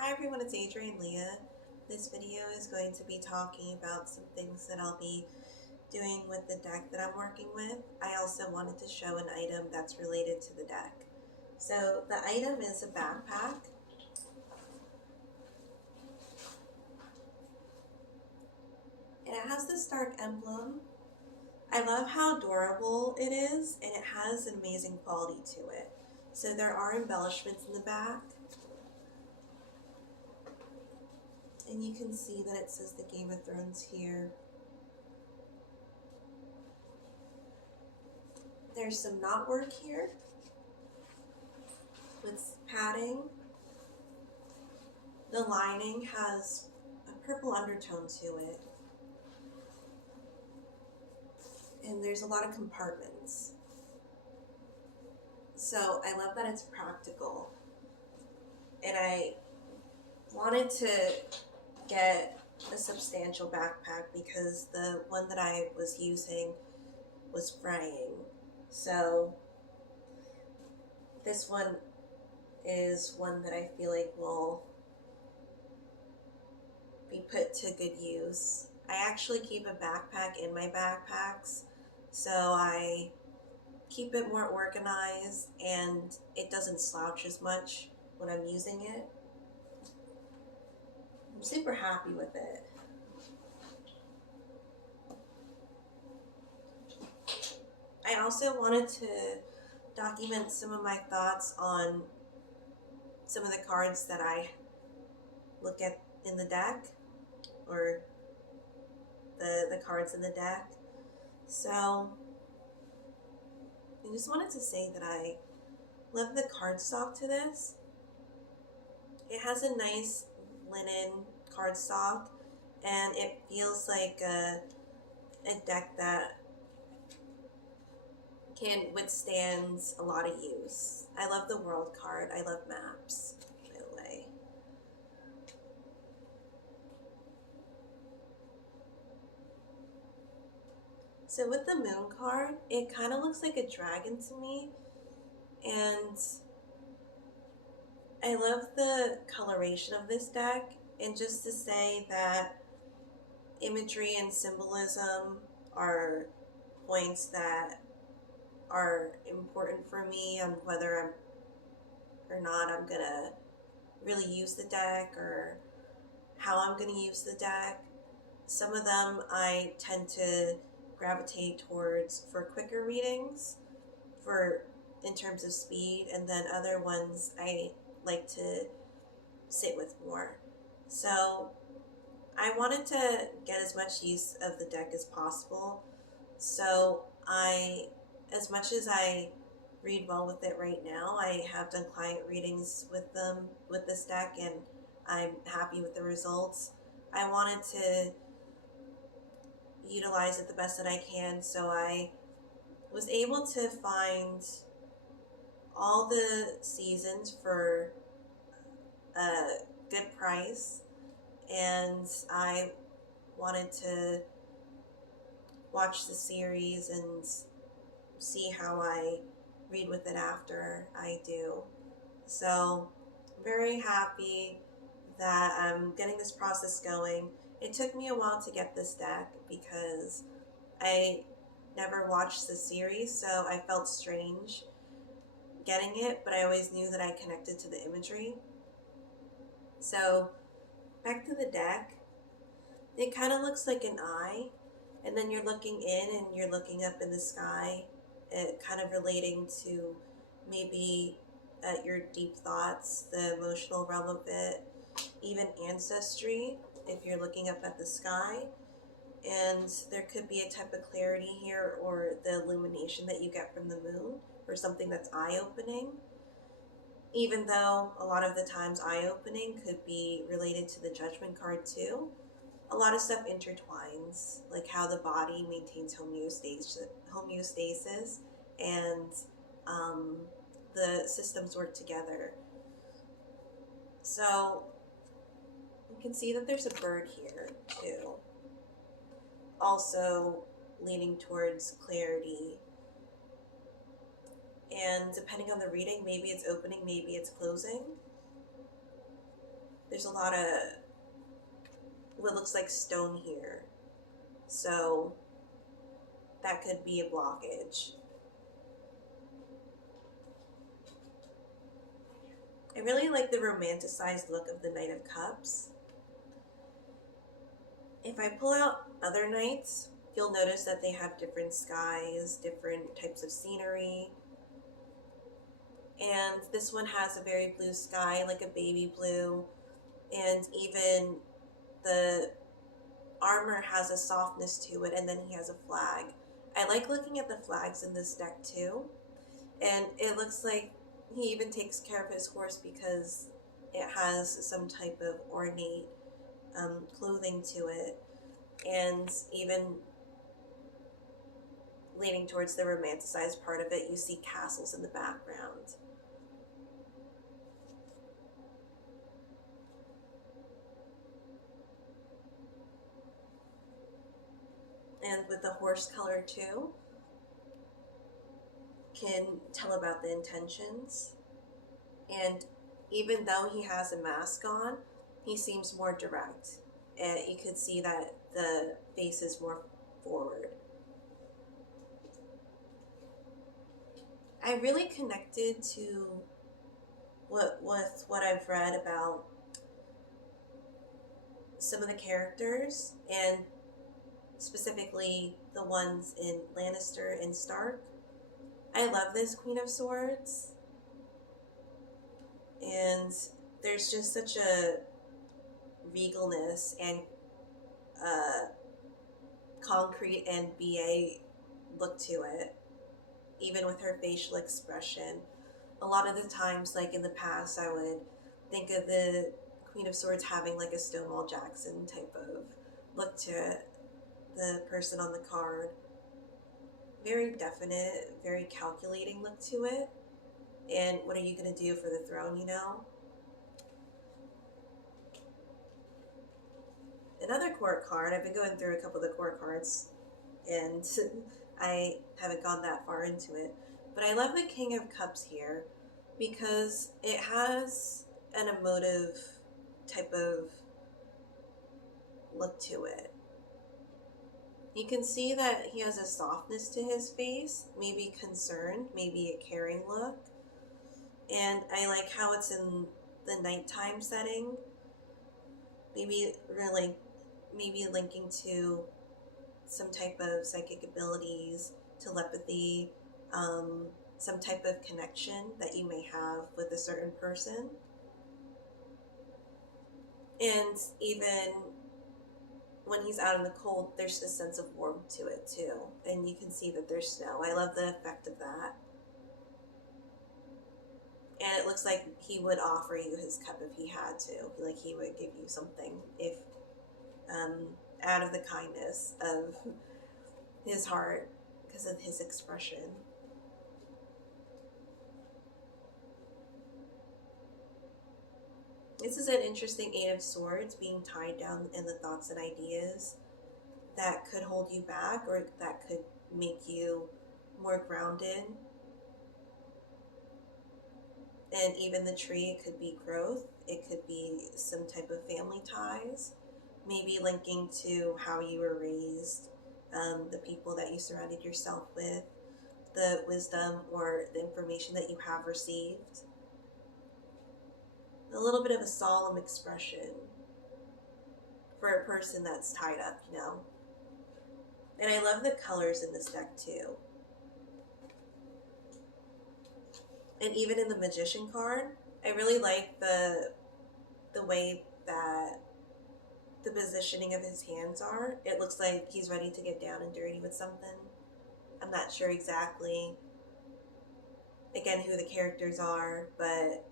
Hi everyone, it's Adrienne Leah. This video is going to be talking about some things that I'll be doing with the deck that I'm working with. I also wanted to show an item that's related to the deck. So the item is a backpack. And it has this dark emblem. I love how durable it is, and it has an amazing quality to it. So there are embellishments in the back. And you can see that it says the Game of Thrones here. There's some knotwork here with padding. The lining has a purple undertone to it. And there's a lot of compartments. So I love that it's practical. And I wanted to get a substantial backpack because the one that I was using was fraying. So this one is one that I feel like will be put to good use. I actually keep a backpack in my backpacks, so I keep it more organized and it doesn't slouch as much when I'm using it. I'm super happy with it. I also wanted to document some of my thoughts on some of the cards that I look at in the deck, or the cards in the deck. So I just wanted to say that I love the cardstock to this. It has a nice linen cardstock, and it feels like a deck that can withstand a lot of use. I love the world card. I love maps, by the way. So with the moon card, it kind of looks like a dragon to me, and I love the coloration of this deck. And just to say that imagery and symbolism are points that are important for me on whether I'm or not I'm gonna really use the deck or how I'm gonna use the deck. Some of them I tend to gravitate towards for quicker readings, for in terms of speed, and then other ones I like to sit with more. So I wanted to get as much use of the deck as possible. So as much as I read well with it right now, I have done client readings with this deck, and I'm happy with the results. I wanted to utilize it the best that I can, so I was able to find all the seasons for a good price, and I wanted to watch the series and see how I read with it after I do. So I'm very happy that I'm getting this process going. It took me a while to get this deck because I never watched the series, so I felt strange getting it, but I always knew that I connected to the imagery. So back to the deck, it kind of looks like an eye, and then you're looking in and you're looking up in the sky, kind of relating to maybe your deep thoughts, the emotional realm of it, even ancestry if you're looking up at the sky. And there could be a type of clarity here, or the illumination that you get from the moon, or something that's eye-opening. Even though a lot of the times eye-opening could be related to the Judgment card too, a lot of stuff intertwines, like how the body maintains homeostasis and the systems work together. So you can see that there's a bird here too, also leaning towards clarity. And depending on the reading, maybe it's opening, maybe it's closing. there's a lot of what looks like stone here. So that could be a blockage. I really like the romanticized look of the Knight of Cups. If I pull out other knights, you'll notice that they have different skies, different types of scenery. And this one has a very blue sky, like a baby blue. And even the armor has a softness to it, and then he has a flag. I like looking at the flags in this deck too. And it looks like he even takes care of his horse because it has some type of ornate clothing to it. And even leaning towards the romanticized part of it, you see castles in the background. And with the horse color too, can tell about the intentions. And even though he has a mask on, he seems more direct. And you could see that the face is more forward. I really connected to what I've read about some of the characters, and specifically the ones in Lannister and Stark. I love this Queen of Swords, and there's just such a regalness and concrete and BA look to it, even with her facial expression. A lot of the times, like in the past, I would think of the Queen of Swords having like a Stonewall Jackson type of look to it, the person on the card. Very definite, very calculating look to it. And what are you going to do for the throne, you know? Another court card, I've been going through a couple of the court cards, and I haven't gone that far into it. But I love the King of Cups here because it has an emotive type of look to it. You can see that he has a softness to his face, maybe concerned, maybe a caring look. And I like how it's in the nighttime setting. Maybe linking to some type of psychic abilities, telepathy, some type of connection that you may have with a certain person. And even when he's out in the cold, there's a sense of warmth to it too. And you can see that there's snow. I love the effect of that. And it looks like he would offer you his cup if he had to. Like he would give you something if, out of the kindness of his heart, because of his expression. This is an interesting Eight of Swords being tied down in the thoughts and ideas that could hold you back or that could make you more grounded. And even the tree, it could be growth. It could be some type of family ties, maybe linking to how you were raised, the people that you surrounded yourself with, the wisdom or the information that you have received. A little bit of a solemn expression for a person that's tied up, you know. And I love the colors in this deck too. And even in the Magician card, I really like the way that the positioning of his hands are. It looks like he's ready to get down and dirty with something. I'm not sure exactly, again, who the characters are, but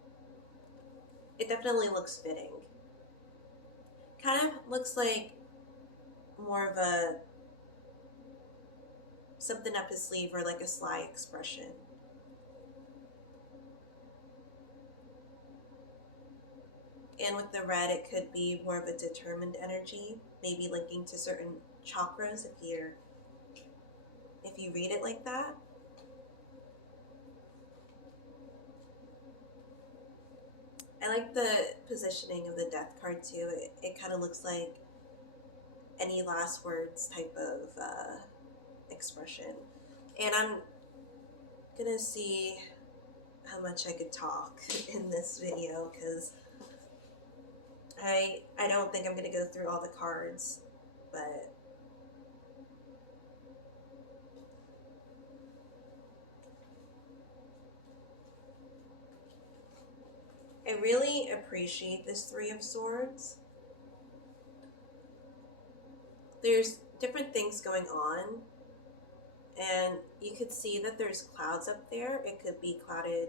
it definitely looks fitting. Kind of looks like more of a something up his sleeve or like a sly expression. And with the red, it could be more of a determined energy, maybe linking to certain chakras if you read it like that. I like the positioning of the death card too. It kind of looks like any last words type of expression. And I'm gonna see how much I could talk in this video, because I don't think I'm gonna go through all the cards, but I really appreciate this Three of Swords. There's different things going on, and you could see that there's clouds up there. It could be clouded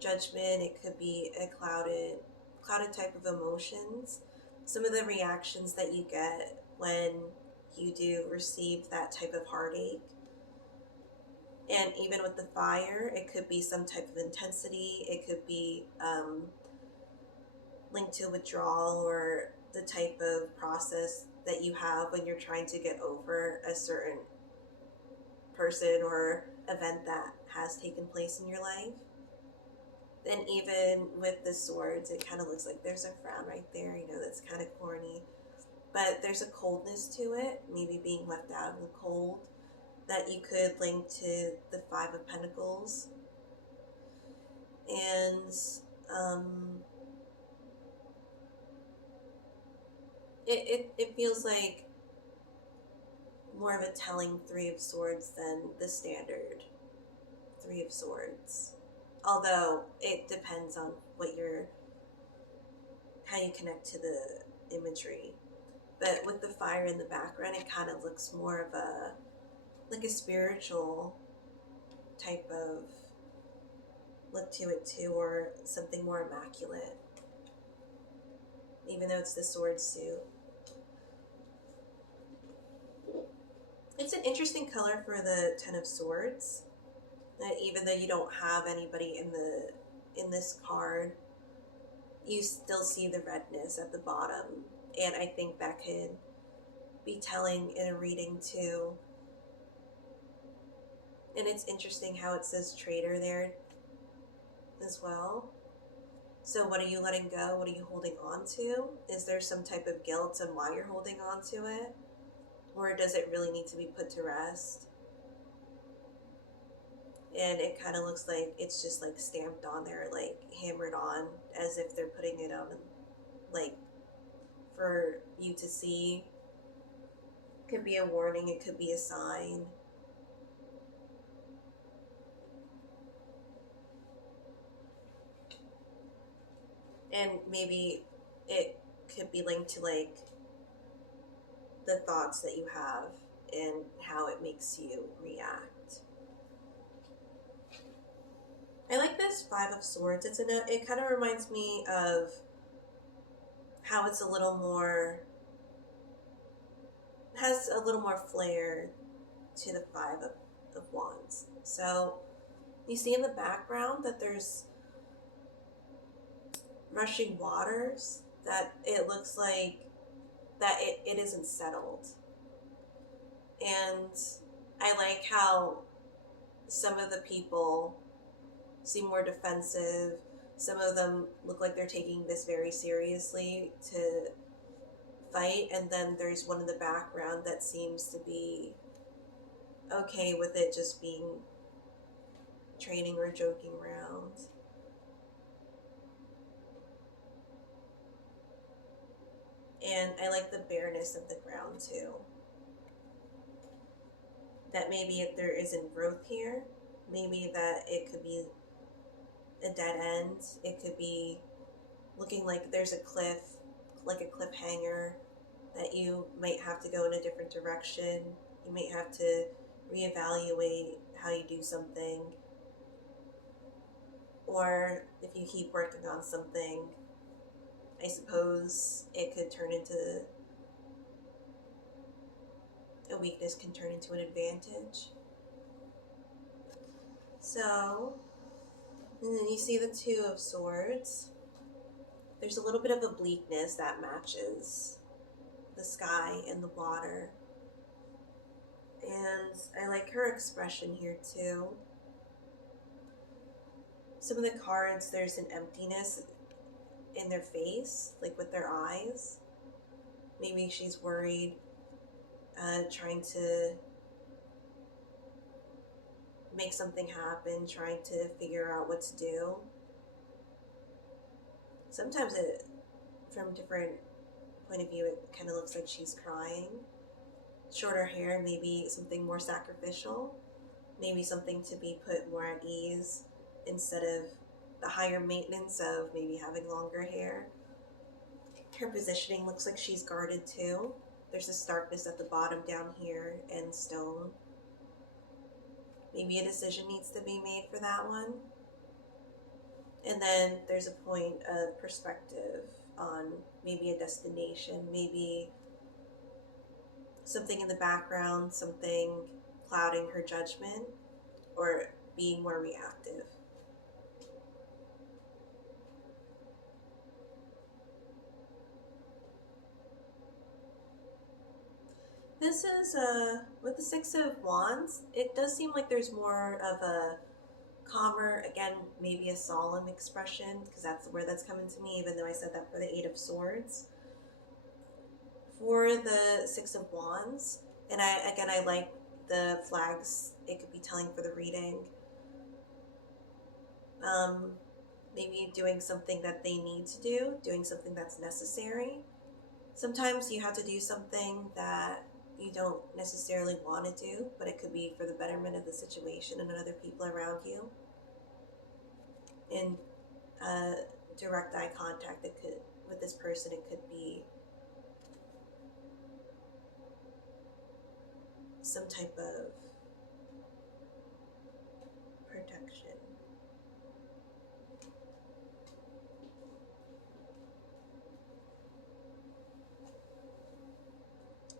judgment, it could be a clouded type of emotions. Some of the reactions that you get when you do receive that type of heartache. And even with the fire, it could be some type of intensity. It could be linked to withdrawal, or the type of process that you have when you're trying to get over a certain person or event that has taken place in your life. Then even with the swords, it kind of looks like there's a frown right there, you know, that's kind of corny. But there's a coldness to it, maybe being left out in the cold, that you could link to the Five of Pentacles. And it feels like more of a telling Three of Swords than the standard Three of Swords. Although it depends on how you connect to the imagery. But with the fire in the background, it kind of looks more of like a spiritual type of look to it too, or something more immaculate, even though it's the sword suit. It's an interesting color for the Ten of Swords, that even though you don't have anybody in this card, you still see the redness at the bottom, and I think that could be telling in a reading too. And it's interesting how it says traitor there as well. So what are you letting go? What are you holding on to? Is there some type of guilt on why you're holding on to it? Or does it really need to be put to rest? And it kind of looks like it's just like stamped on there, like hammered on, as if they're putting it on, like for you to see. It could be a warning, it could be a sign. And maybe it could be linked to like the thoughts that you have and how it makes you react. I like this Five of Swords. It kind of reminds me of how it's a little more, has a little more flair to the Five of Wands. So you see in the background that there's rushing waters, that it looks like that it isn't settled. And I like how some of the people seem more defensive. Some of them look like they're taking this very seriously to fight, and then there's one in the background that seems to be okay with it just being training or joking around. And I like the bareness of the ground too. That maybe if there isn't growth here, maybe that it could be a dead end. It could be looking like there's a cliff, like a cliffhanger, that you might have to go in a different direction. You might have to reevaluate how you do something. Or if you keep working on something, I suppose it could turn into a weakness, can turn into an advantage. So, and then you see the Two of Swords. There's a little bit of a bleakness that matches the sky and the water. And I like her expression here too. Some of the cards, there's an emptiness. in their face, like with their eyes. Maybe she's worried, trying to make something happen, trying to figure out what to do. Sometimes from different point of view, it kind of looks like she's crying. Shorter hair, maybe something more sacrificial, maybe something to be put more at ease instead of the higher maintenance of maybe having longer hair. Her positioning looks like she's guarded too. There's this darkness at the bottom down here and stone. Maybe a decision needs to be made for that one. And then there's a point of perspective on maybe a destination, maybe something in the background, something clouding her judgment or being more reactive. This is, with the Six of Wands, it does seem like there's more of a calmer, again, maybe a solemn expression, because that's where that's coming to me, even though I said that for the Eight of Swords. For the Six of Wands, and I like the flags it could be telling for the reading. Maybe doing something that they need to do, doing something that's necessary. Sometimes you have to do something that you don't necessarily want to do, but it could be for the betterment of the situation and other people around you. In direct eye contact, it could, with this person, it could be some type of protection.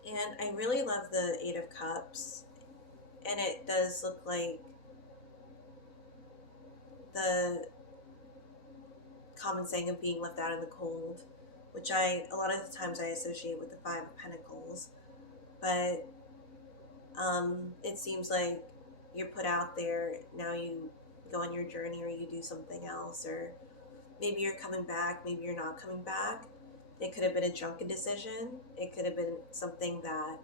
And I really love the Eight of Cups, and it does look like the common saying of being left out in the cold, which a lot of the times I associate with the Five of Pentacles, but it seems like you're put out there, now you go on your journey or you do something else, or maybe you're coming back, maybe you're not coming back. It could have been a drunken decision. It could have been something that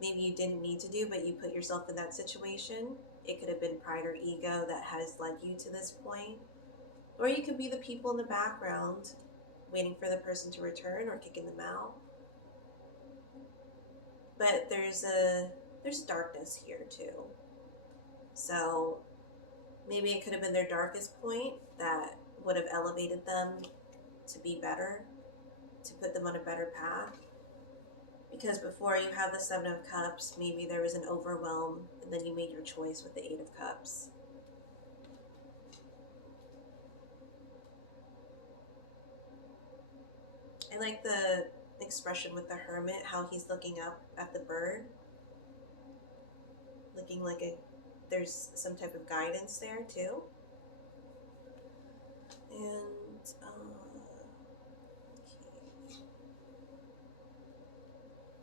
maybe you didn't need to do, but you put yourself in that situation. It could have been pride or ego that has led you to this point. Or you could be the people in the background waiting for the person to return or kicking them out. But there's darkness here too. So maybe it could have been their darkest point that would have elevated them to be better, to put them on a better path. Because before you have the Seven of Cups, maybe there was an overwhelm, and then you made your choice with the Eight of Cups. I like the expression with the Hermit, how he's looking up at the bird. Looking like there's some type of guidance there too. And,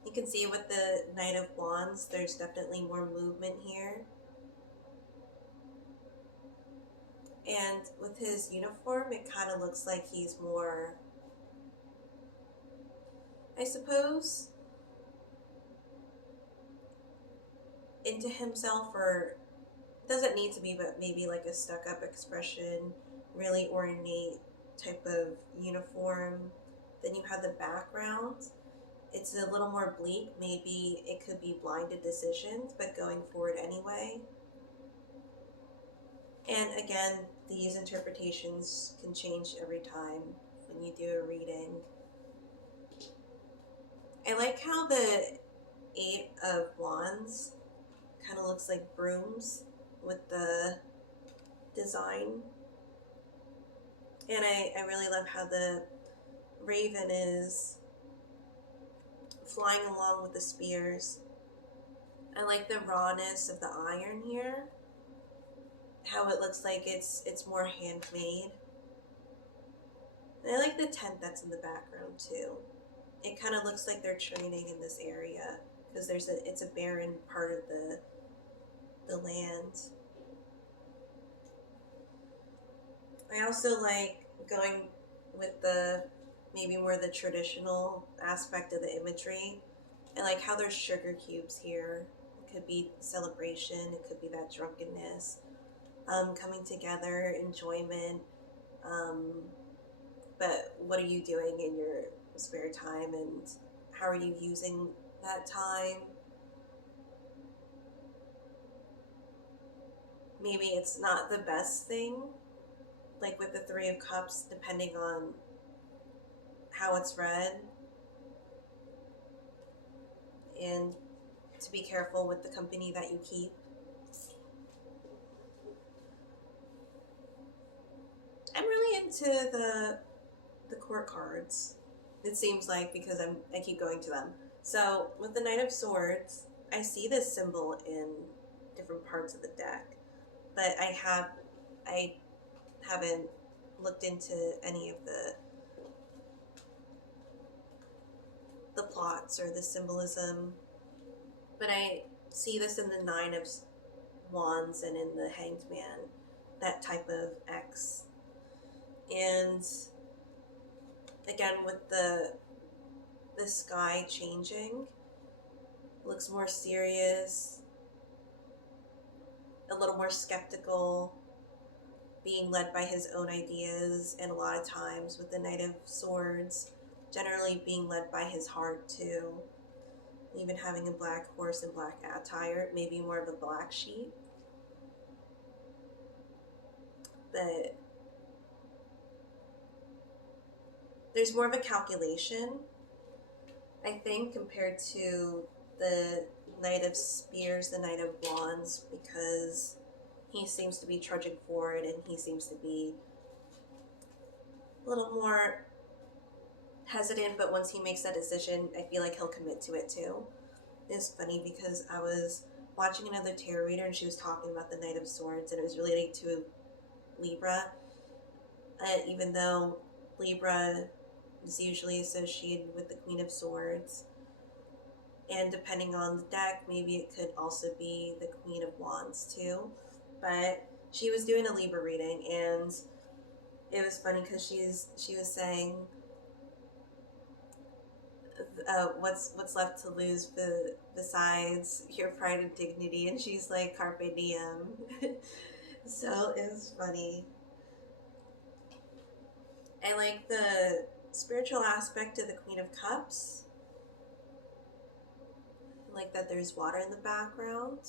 you can see with the Knight of Wands, there's definitely more movement here. And with his uniform, it kind of looks like he's more, I suppose, into himself, or doesn't need to be, but maybe like a stuck-up expression, really ornate type of uniform. Then you have the background. It's a little more bleak. Maybe it could be blinded decisions, but going forward anyway. And again, these interpretations can change every time when you do a reading. I like how the Eight of Wands kind of looks like brooms with the design. And I really love how the raven is flying along with the spears. I like the rawness of the iron here. How it looks like it's more handmade. And I like the tent that's in the background too. It kind of looks like they're training in this area because it's a barren part of the land. I also like going with the maybe more the traditional aspect of the imagery. I like how there's sugar cubes here. It could be celebration, it could be that drunkenness, coming together, enjoyment. Um, but what are you doing in your spare time, and how are you using that time? Maybe it's not the best thing, like with the Three of Cups, depending on how it's read, and to be careful with the company that you keep. I'm really into the court cards. It seems like, because I keep going to them. So with the Knight of Swords, I see this symbol in different parts of the deck, but I haven't looked into any of the plots or the symbolism. But I see this in the Nine of Wands and in the Hanged Man, that type of X. And again, with the sky changing, it looks more serious, a little more skeptical, being led by his own ideas, and a lot of times with the Knight of Swords, generally being led by his heart too. Even having a black horse and black attire, maybe more of a black sheep. But there's more of a calculation, I think, compared to the Knight of Spears, the Knight of Wands, because he seems to be trudging forward, and he seems to be a little more hesitant, but once he makes that decision, I feel like he'll commit to it too. It's funny because I was watching another tarot reader, and she was talking about the Knight of Swords, and it was related to Libra, even though Libra is usually associated with the Queen of Swords. And depending on the deck, maybe it could also be the Queen of Wands too. But she was doing a Libra reading, and it was funny because she was saying, what's left to lose besides your pride and dignity, and she's like, carpe diem. So it was funny. I like the spiritual aspect of the Queen of Cups. I like that there's water in the background,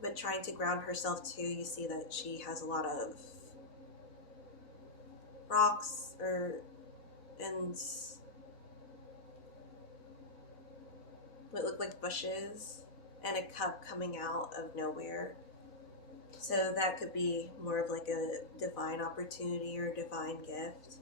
but trying to ground herself too. You see that she has a lot of rocks and what look like bushes, and a cup coming out of nowhere. So that could be more of like a divine opportunity or a divine gift.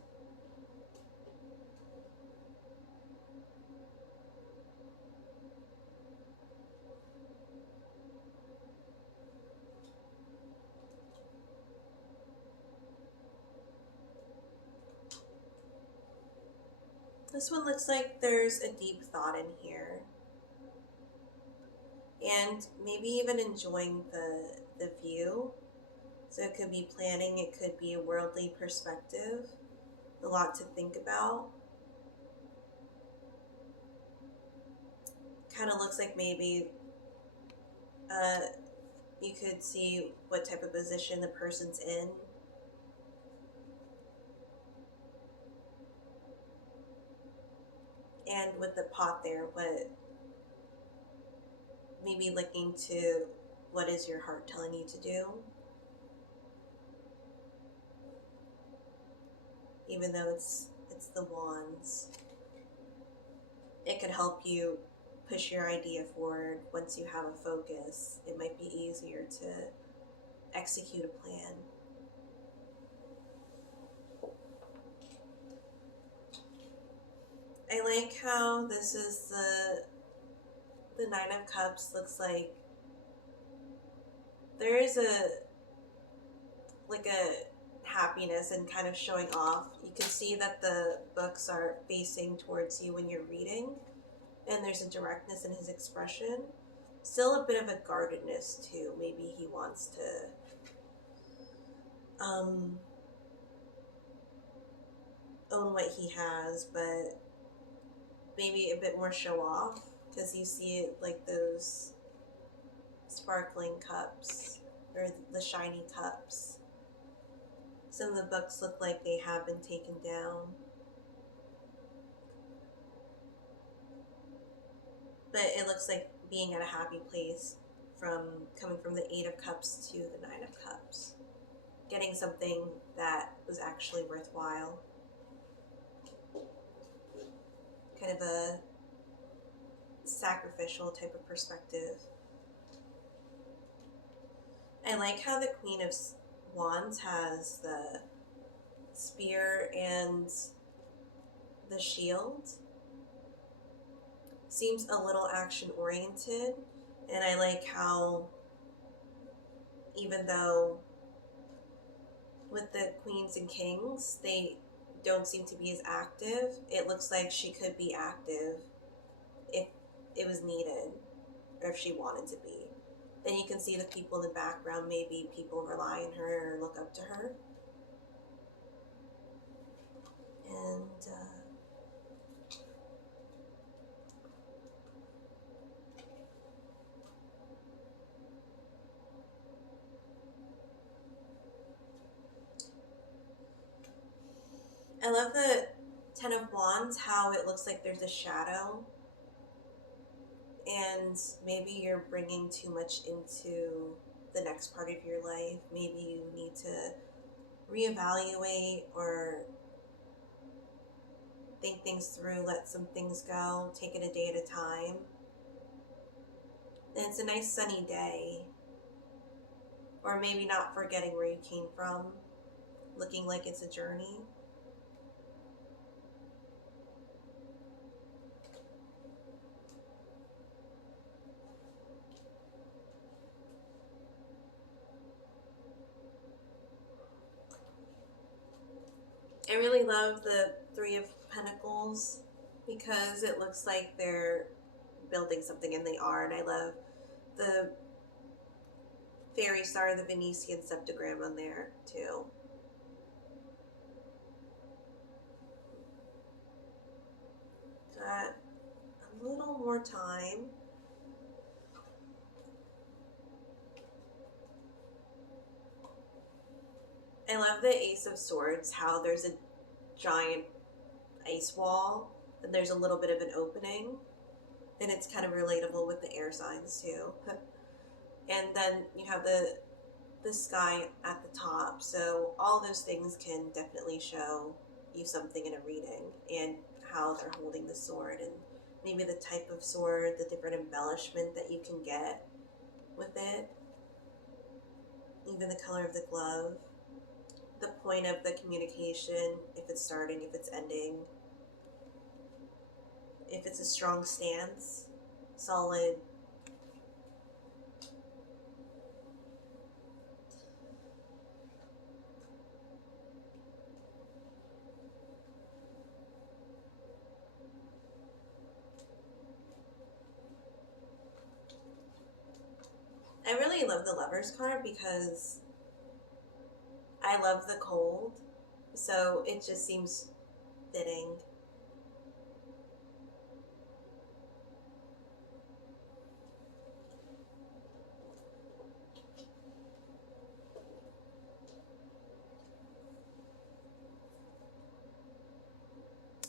This one looks like there's a deep thought in here. And maybe even enjoying the view. So it could be planning, it could be a worldly perspective, a lot to think about. Kind of looks like maybe you could see what type of position the person's in. And with the pot there, what maybe looking to what is your heart telling you to do. Even though it's the wands, it could help you push your idea forward. Once you have a focus, it might be easier to execute a plan. I like how this is the Nine of Cups. Looks like there is a happiness and kind of showing off. You can see that the books are facing towards you when you're reading, and there's a directness in his expression. Still a bit of a guardedness too. Maybe he wants to own what he has, but maybe a bit more show off, because you see it like those sparkling cups or the shiny cups. Some of the books look like they have been taken down. But it looks like being at a happy place, from coming from the 8 of Cups to the 9 of Cups. Getting something that was actually worthwhile. Kind of a sacrificial type of perspective. I like how the Queen of Wands has the spear and the shield. Seems a little action oriented, and I like how, even though with the Queens and Kings they don't seem to be as active, it looks like she could be active if it was needed, or if she wanted to be. Then you can see the people in the background, maybe people rely on her or look up to her. And I love the 10 of Wands, how it looks like there's a shadow, and maybe you're bringing too much into the next part of your life. Maybe you need to reevaluate or think things through, let some things go, take it a day at a time. And it's a nice sunny day, or maybe not forgetting where you came from, looking like it's a journey. I really love the 3 of Pentacles, because it looks like they're building something, and they are. And I love the fairy star, the Venetian septagram on there too. Got a little more time. I love the Ace of Swords, how there's a giant ice wall, and there's a little bit of an opening, and it's kind of relatable with the air signs too. And then you have the sky at the top, so all those things can definitely show you something in a reading, and how they're holding the sword, and maybe the type of sword, the different embellishment that you can get with it, even the color of the glove, the point of the communication, if it's starting, if it's ending, if it's a strong stance, solid. I really love the Lovers card, because I love the cold, so it just seems fitting.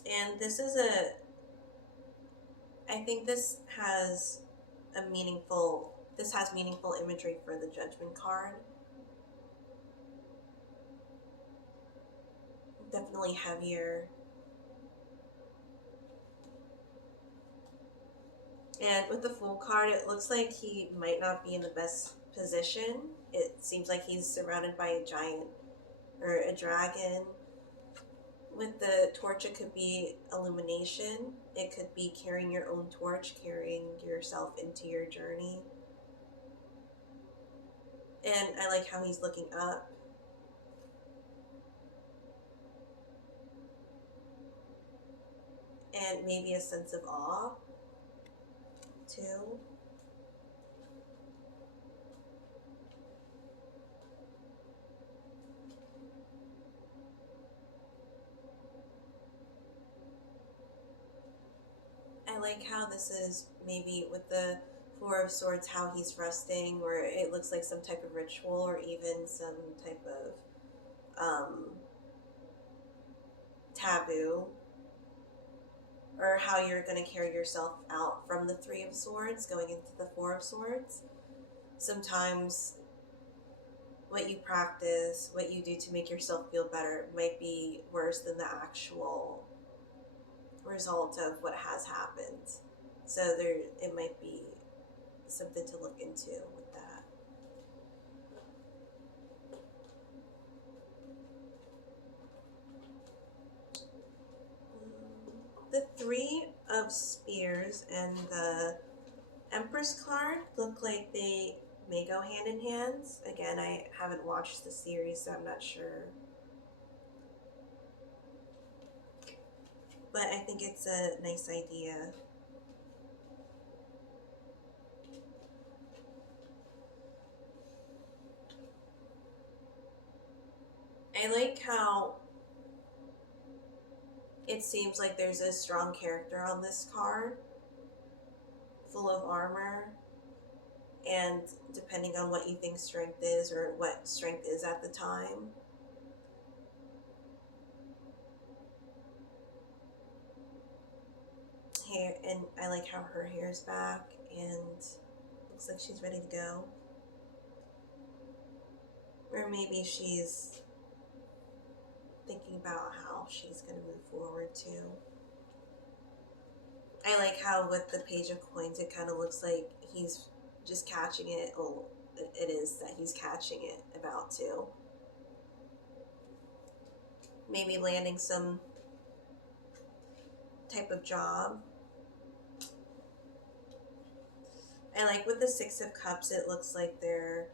And this is I think this has meaningful imagery for the Judgment card. Definitely heavier. And with the Fool card, it looks like he might not be in the best position. It seems like he's surrounded by a giant or a dragon. With the torch, it could be illumination. It could be carrying your own torch, carrying yourself into your journey. And I like how he's looking up. And maybe a sense of awe, too. like how this is maybe with the Four of Swords, how he's resting, or it looks like some type of ritual, or even some type of taboo, or how you're going to carry yourself out from the Three of Swords going into the Four of Swords. Sometimes what you practice, what you do to make yourself feel better might be worse than the actual result of what has happened. So it might be something to look into with that. The Three of Spears and the Empress card look like they may go hand in hand. Again, I haven't watched the series, so I'm not sure. But I think it's a nice idea. I like how it seems like there's a strong character on this card, full of armor, and depending on what you think strength is or what strength is at the time. Hair, and I like how her hair's back and looks like she's ready to go. Or maybe she's thinking about how she's going to move forward too. I like how with the Page of Coins, it kind of looks like he's just catching it. Oh, it is that he's catching it about to. Maybe landing some type of job. I like with the Six of Cups, it looks like they're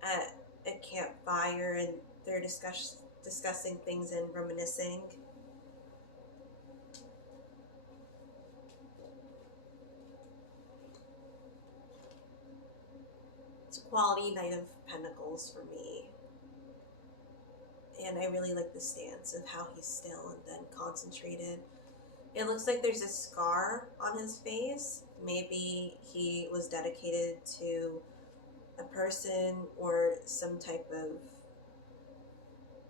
at a campfire and they're discussing things and reminiscing. It's a quality Knight of Pentacles for me. And I really like the stance of how he's still and then concentrated. It looks like there's a scar on his face. Maybe he was dedicated to a person or some type of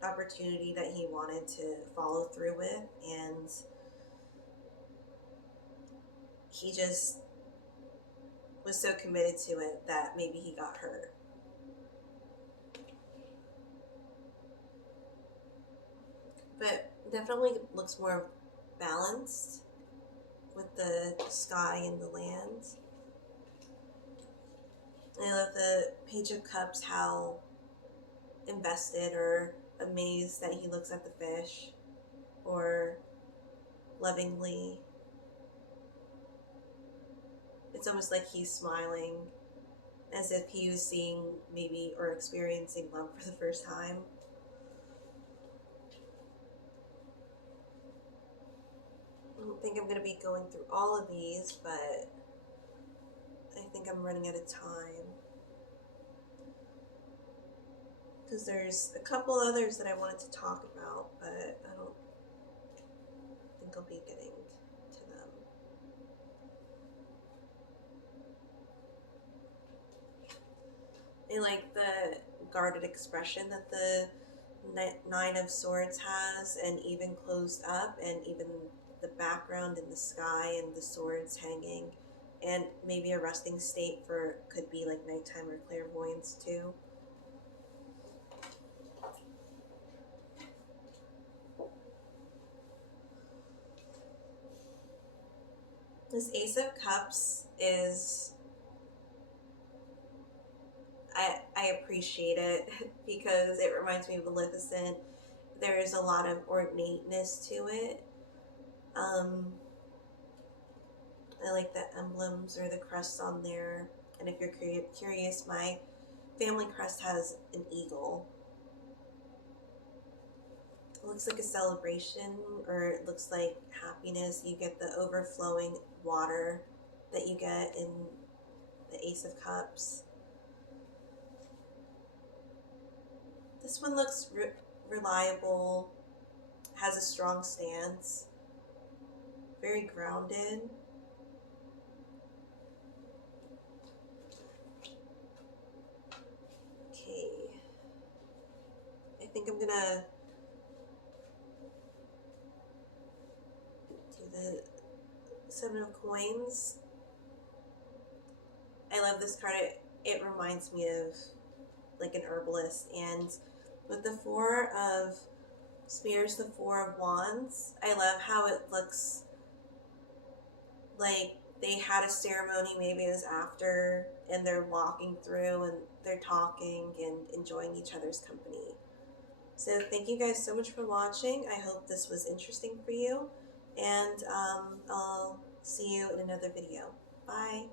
opportunity that he wanted to follow through with, and he just was so committed to it that maybe he got hurt. But definitely looks more balanced with the sky and the land. I love the Page of Cups, how invested or amazed that he looks at the fish, or lovingly. It's almost like he's smiling as if he was seeing maybe or experiencing love for the first time. I don't think I'm going to be going through all of these, but I think I'm running out of time. Because there's a couple others that I wanted to talk about, but I don't think I'll be getting to them. I like the guarded expression that the Nine of Swords has, and even closed up, and even the background in the sky and the swords hanging, and maybe a resting state for, could be like nighttime or clairvoyance too. This Ace of Cups is, I appreciate it because it reminds me of Maleficent. There is a lot of ornateness to it. I like the emblems or the crests on there. And if you're curious, my family crest has an eagle. It looks like a celebration, or it looks like happiness. You get the overflowing water that you get in the Ace of Cups. This one looks reliable, has a strong stance. very grounded. Okay. I think I'm gonna do the Seven of Coins. I love this card. It reminds me of like an herbalist. And with the Four of Spears, the Four of Wands, I love how it looks like they had a ceremony, maybe it was after, and they're walking through and they're talking and enjoying each other's company. So thank you guys so much for watching. I hope this was interesting for you, and I'll see you in another video. Bye.